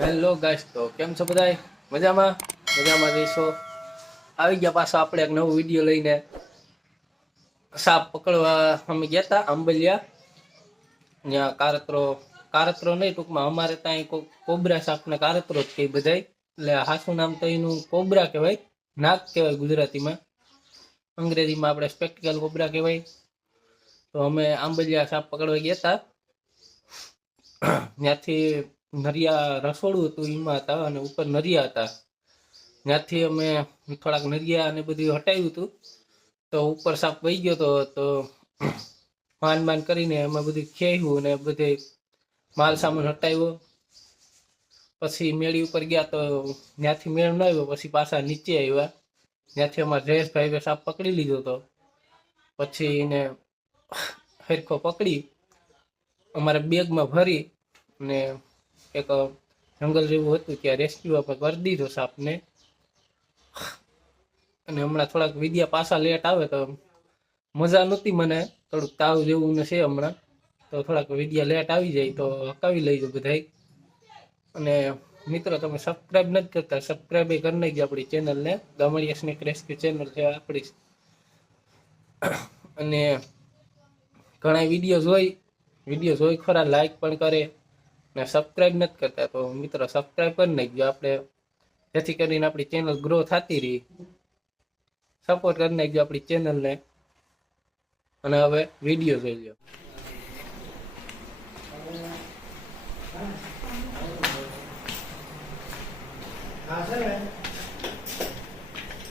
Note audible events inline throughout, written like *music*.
Hello guys તો કેમ છો બધાય? મજામાં? મજામાં રહેશો આવી ગયા પાછો આપણે એક નવો વીડિયો લઈને. સાપ પકડવા અમે ગયા હતા આંબલિયા. ત્યાં કારતરો કારતરો નહીં, ટૂંકમાં અમારે ત્યાં કો- કોબરા સાપને કારતરો જ કહે બધાય. એટલે હાસું નામ તો એનું કોબરા કહેવાય. નાગ કહેવાય ગુજરાતીમાં. અંગ્રેજીમાં આપણે સ્પેક્ટિકલ કોબરા કહેવાય. તો અમે આંબલિયા સાપ પકડવા ગયા હતા ત્યાંથી નરિયા રસોડું હતું, એમાં હતા અને ઉપર નરિયા હતા. ત્યાંથી અમે થોડાક નરિયા અને બધું હટાવ્યું હતું. તો ઉપર સાપ વહી ગયો તો તો માન માન કરીને એમાં બધું ખેયું અને બધે માલ સામાન હટાવ્યો. પછી મેળી ઉપર ગયા તો ત્યાંથી મેળ ન આવ્યો, પછી પાછા નીચે આવ્યા. ત્યાંથી અમારા જયેશભાઈ સાપ પકડી લીધો હતો. પછી એને હરખો પકડી, અમારા બેગમાં ભરી અને એક જંગલ જેવું હતું ત્યાં રેસ્ક્યુ આપણે કરી દીધો સાપને. અને હમણાં થોડાક વિદ્યા પાછા લેટ આવે તો મજા નહોતી મને. થોડુંક તાવ જેવું ને છે હમણાં. તો થોડાક વિદ્યા લેટ આવી જાય તો હકાવી લઈજો બધાય. અને મિત્રો, તમે સબસ્ક્રાઈબ નથી કરતા સબસ્ક્રાઈબ કરી નાખજો આપણી ચેનલને ગામડિયા સ્નેક રેસ્ક્યુ ચેનલ છે આપણી. અને ઘણા વીડિયો જોઈ વીડિયો જોઈ ખરા લાઈક પણ કરે. ને સબસ્ક્રાઈબ નથી કરતા તો મિત્રો સબસ્ક્રાઈબ કરી નાખજો. આપણે જેથી કરીને આપણી ચેનલ ગ્રો થતી રહી. સપોર્ટ કરી નાખજો આપણી ચેનલને અને હવે વીડિયો જોઈ લો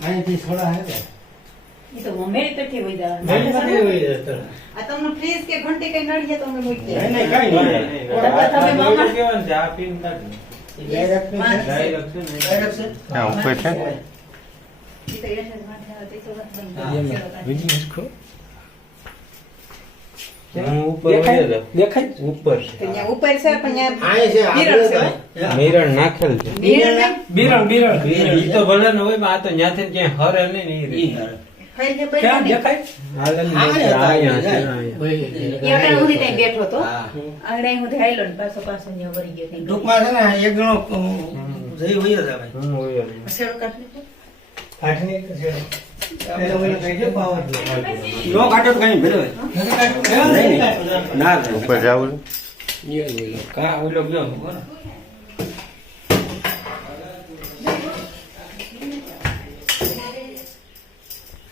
અહીંથી થોડા હે એ તો મેરી પેઠી હોય જવાનું. આ તમને ફ્રીજ કે ઘંટી કઈ નડીએ તો મૂકી. નહીં કાંઈ નહીં. તમે મામા- ડાયરેક્ટ છે? હા, ઉપર છે. ઈ જ વાત છે. છે છે. તો મિરણ નાખેલ છે. મિરણ મિરણ તો ભલે ને હોય આ તો ન્યાથી ક્યાંય હરે નહીં ઈ ઈ. હારે. ક્યાં દેખાય ને બેઠો હતો હા. આગળ સુધી ને પાછો પાછો ત્યાં વળી ગયો ટૂંકમાં છે ને એક જણો જઈ હોય જ આવે હમ, હોય જ. શેડો કાઢી લીધો? નો કાઢો તો કઈ ભેળવે. નહીં, નહીં. ના ના. ઉપર જાવું કા ઓલો ગયો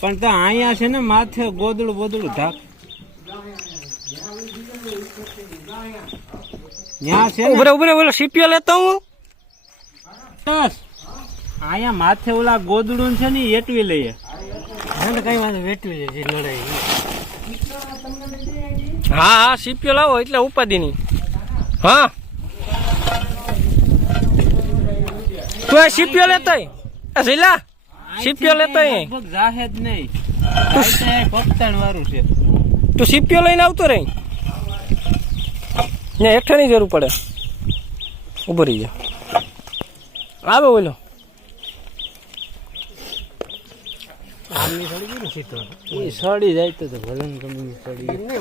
પણ તો અહીંયા છે ને માથે ગોદડું બોદડું ઢાક ત્યાં છે ઉભરે ઉભરે ઓલો સીપીઓ લેતો હું. બસ. અહીંયા માથે ઓલા ગોદડું છે ને એટવી લઈએ. કઈ વાત વેટવી છે લડાઈ હા હા સીપીઓ લાવો એટલે ઉપાધિ હા. તું સીપીઓ લેતો શીલા સીપીઓ લેતો લગભગ જાહે જ નહીં કોપતાણ વાળું છે. તું સીપીઓ લઈને આવતો રહી. ને હેઠળની જરૂર પડે. ઊભો રહી જા. આવે બોલો. એ સડી જાય તો તો ભલે ને ગમે એ સડી જાય.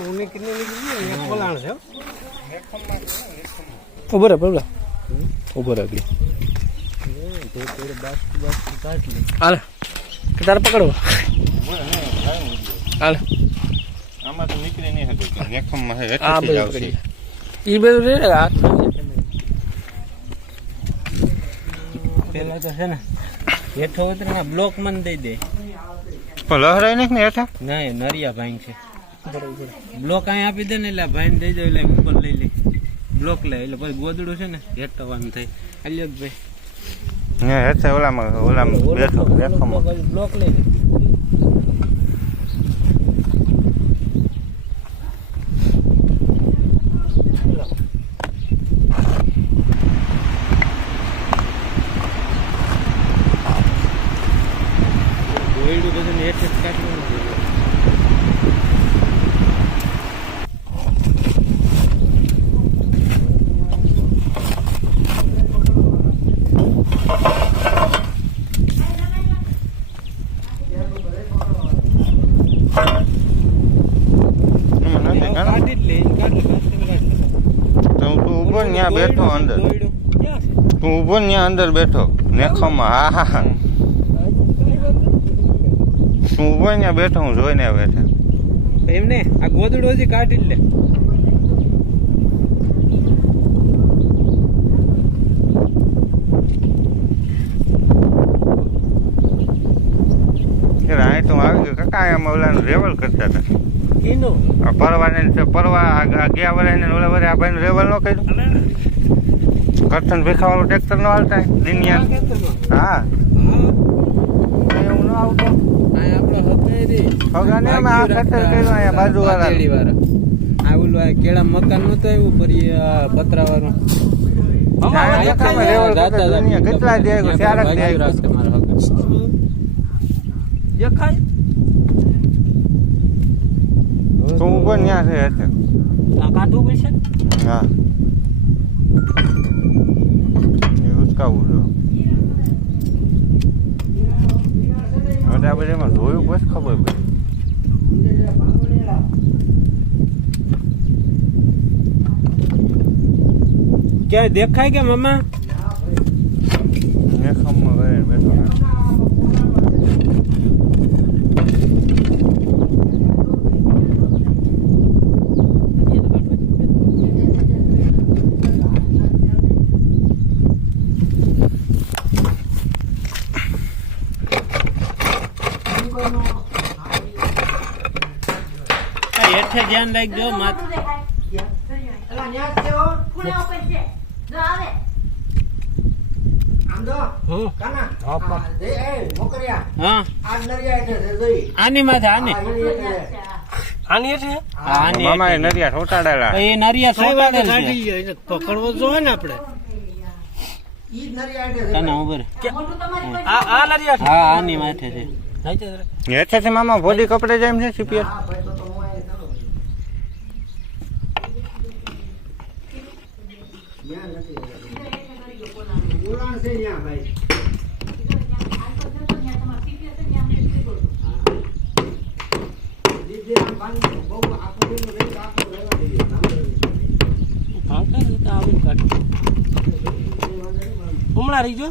ઊભો રહે બોલો ઊભો રહે આગળ તે પેલો બાસ્કુ બાસ્કુ કાઢ લે હાલે. તારે પકડવો હાલે. આમાં તો નીકળી નહીં હતું આ બધું રે પેલા તો છે ને હેઠો બ્લોક મને દઈ દે. પણ લહરાય નહીં ને હેઠા? નહીં નરિયા ભાઈ છે. બ્લોક અહીં આપી દે ને એટલે આ ભાઈને દઈ દે એટલે ઉપર લઈ લે. બ્લોક લે એટલે પછી ગોદડું છે ને હેઠવાનું થાય. આલ્યો જ ભાઈ. ને હેઠે ઓલામાં ઓલામાં બેઠો નેખમમાં બ્લોક લઈ લે ગોયડું બધું હેઠે જ કાઢવાનું છે. એમાં નથી કાઢો. કાઢી જ લે કાઢી કાઢી કાઢી તો તું ઊભો ને ત્યાં અંદર ક્યાં છે? તું ઊભો ને ત્યાં અંદર બેઠો. નેખમમાં હા હા હા. તું ઊભો ને બેઠો હું જોઈને બેઠા. એમને આ ગોદડો હજી કાઢી લે. કાકા એમાં ઓલાનું રેવલ કરતા હતા. કીનું પરવાને પરવા ગયા વરે ઓલા વરે આ ભાઈનું રેવલ ન કર્યું? કરથન ભેખાવાળું ટ્રેક્ટર ન હાલતા દિનિયા હા. એવું ન આવતો? હગાને અમે આ ખતર કર્યું અહીંયા ઓલું આ કેળા મકાન નતું આવ્યું ફરી પતરા વાળું કેટલા દે ચારક દે દેખાય તું ઊભો ને ત્યાં છે કાઢવું પડશે હા. ઉચકાવું જો હવે આ બધામાં જોયું બસ ખબર પડી. ક્યાંય દેખાય કે મામા મેખમમાં ગયો બેઠો હેઠે ધ્યાન રાખજો માથ. ખૂણા ઉપર છે. જો આવે. હા. આની માથે આની. આની છે? હા, આની મામા એ હેઠે. નરિયા ઠોટાડેલા એ નરિયા સોટાડેલ છે. પકડવો જોઈએ ને આપણે. તને ઉભર મોટું તમારી પાસે આ આ નરિયા હા આની માથે છે. હેઠેથી મામા ભોડી કપડે જાય એમ છે. ભાઈ હમણાં રહી જો.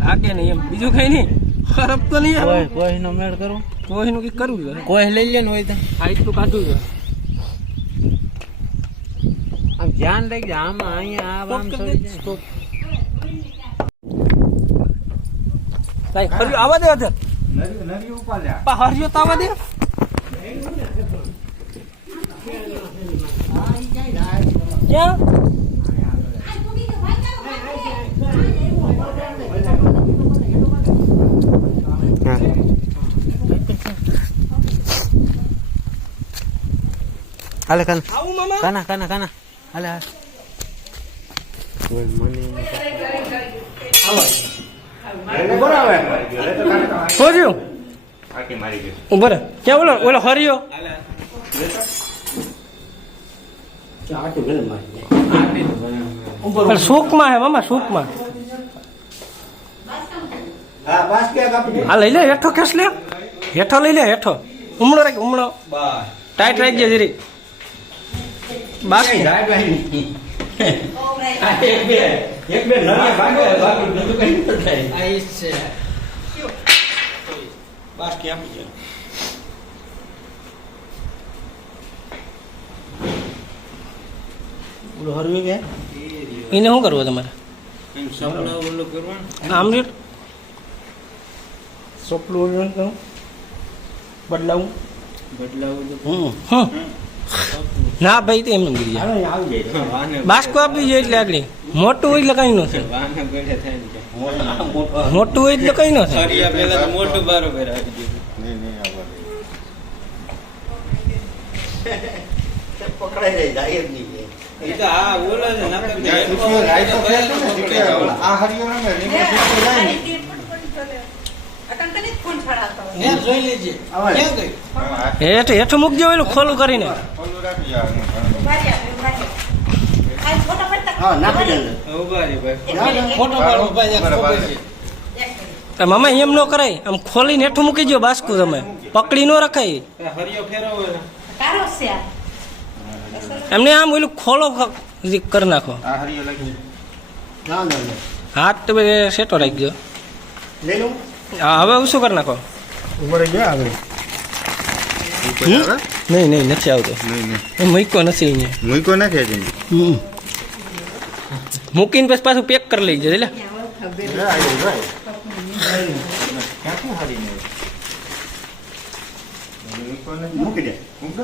લાગે નહીં એમ. બીજું કઈ નહીં. ખરાબ તો નહીં આવે. કોઈ કોઈનો મેળ કરો કોઈનું કઈ કરવું જોઈએ. કોઈ લઈ લે ને હોય તો. આ કાઢું કાઢવું જોઈએ આમ ધ્યાન રાખજો આમાં અહીંયા આ આમ Stop કરી છોડી દે, દે. stop. નરિયો હર્યો આવા દે અધર પા હર્યો તાવા આવા દે. ક્યાં? હાલે કાના. કાના કાના કાના. હાલે ઊભો રહે ક્યાં ઓલો ઓલો હર્યો સૂકમાં હે મામા સૂકમાં હા લઈ લે હેઠો કેસ લે હેઠો લઈ લે હેઠો ઉમળો રાખ ઉમળો ટાઈટ રાખજે જરી બાકી છે બાકી આપી જાય હરવી કે એને શું કરવું તમારે આમલેટ સોપલું બદલાવું બદલાવું હમ હમ ના ભાઈ તો એમ ગીરી જાય બાસ્કો આપી જાય એટલે આગળ. મોટું હોય એટલે કઈ ન થાય. વાને ગળે થાય ને કે. મોટો મોટું હોય એટલે કઈ ન થાય. ફરિયા પહેલા તો મોટું બારોબર. પકડાઈ જાય નહીં હેઠો મૂકજો એલું ખોલું કરીને. રાખી મામા એમ ન કરાય. આમ ખોલીને હેઠું મૂકી દો બાસ્કુ તમે. પકડી ન રખાય. હરિયો ફેરવો ને એમને આમ ઓલું ખોલો કરી નાખો. હાથ તો સેટો રાખજો ગયો હા હવે શું કરી નાખો? ઉપર ગયા આગળ નહીં નહીં નથી આવતો. નહીં નહીં. મૂક્યો નથી અહીંયા. મૂક્યો છે હમ. મૂકીને પછી પાછું પેક કરી લઈ જાય એટલે નથી મૂકી દે. મૂકો?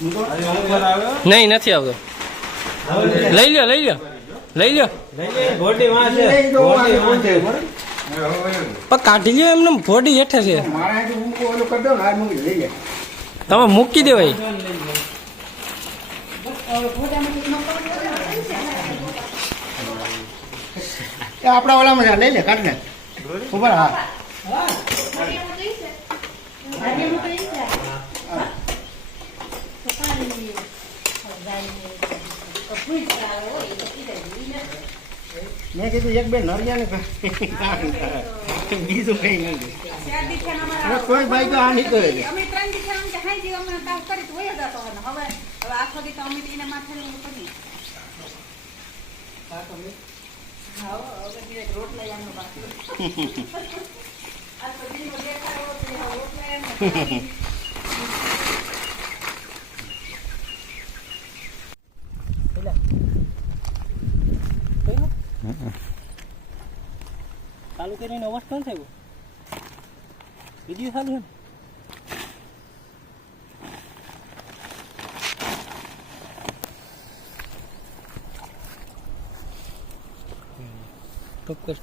મૂકો નહીં નથી આવતો. લઈ લ્યો લઈ લ્યો. લઈ લ્યો. પણ કાઢી લ્યો એમને ફોડી હેઠે છે. મારા હાથે મૂકો ઓલું કરી દો ને આ મૂકી દે, લઈ જાય તમે મૂકી દેવાય એ આપણા ઓલામાં લઈ લે કાઢ ને ઉપર હા. મેં કીધું એક બે નરિયા ને બીજું કઈ નથી કોઈ ભાઈ તો આ નહીં કરે છે. અમે *laughs* ત્રણ દિવસ આમ કે હાઈ જી અમે તાવ કરી તો વયા જતો હતો. હવે હવે આખો દી તો અમે તો એને માથે ને એવું કરીએ. હા, હવે ધીરે રોટલા યાનો બાકી. આ તો દીનો દેખાડો તો એના રોટલા એમ ચાલુ કરીને અવાજ કોણ થયો વીડિયો ચાલુ છે ચોક્કસ.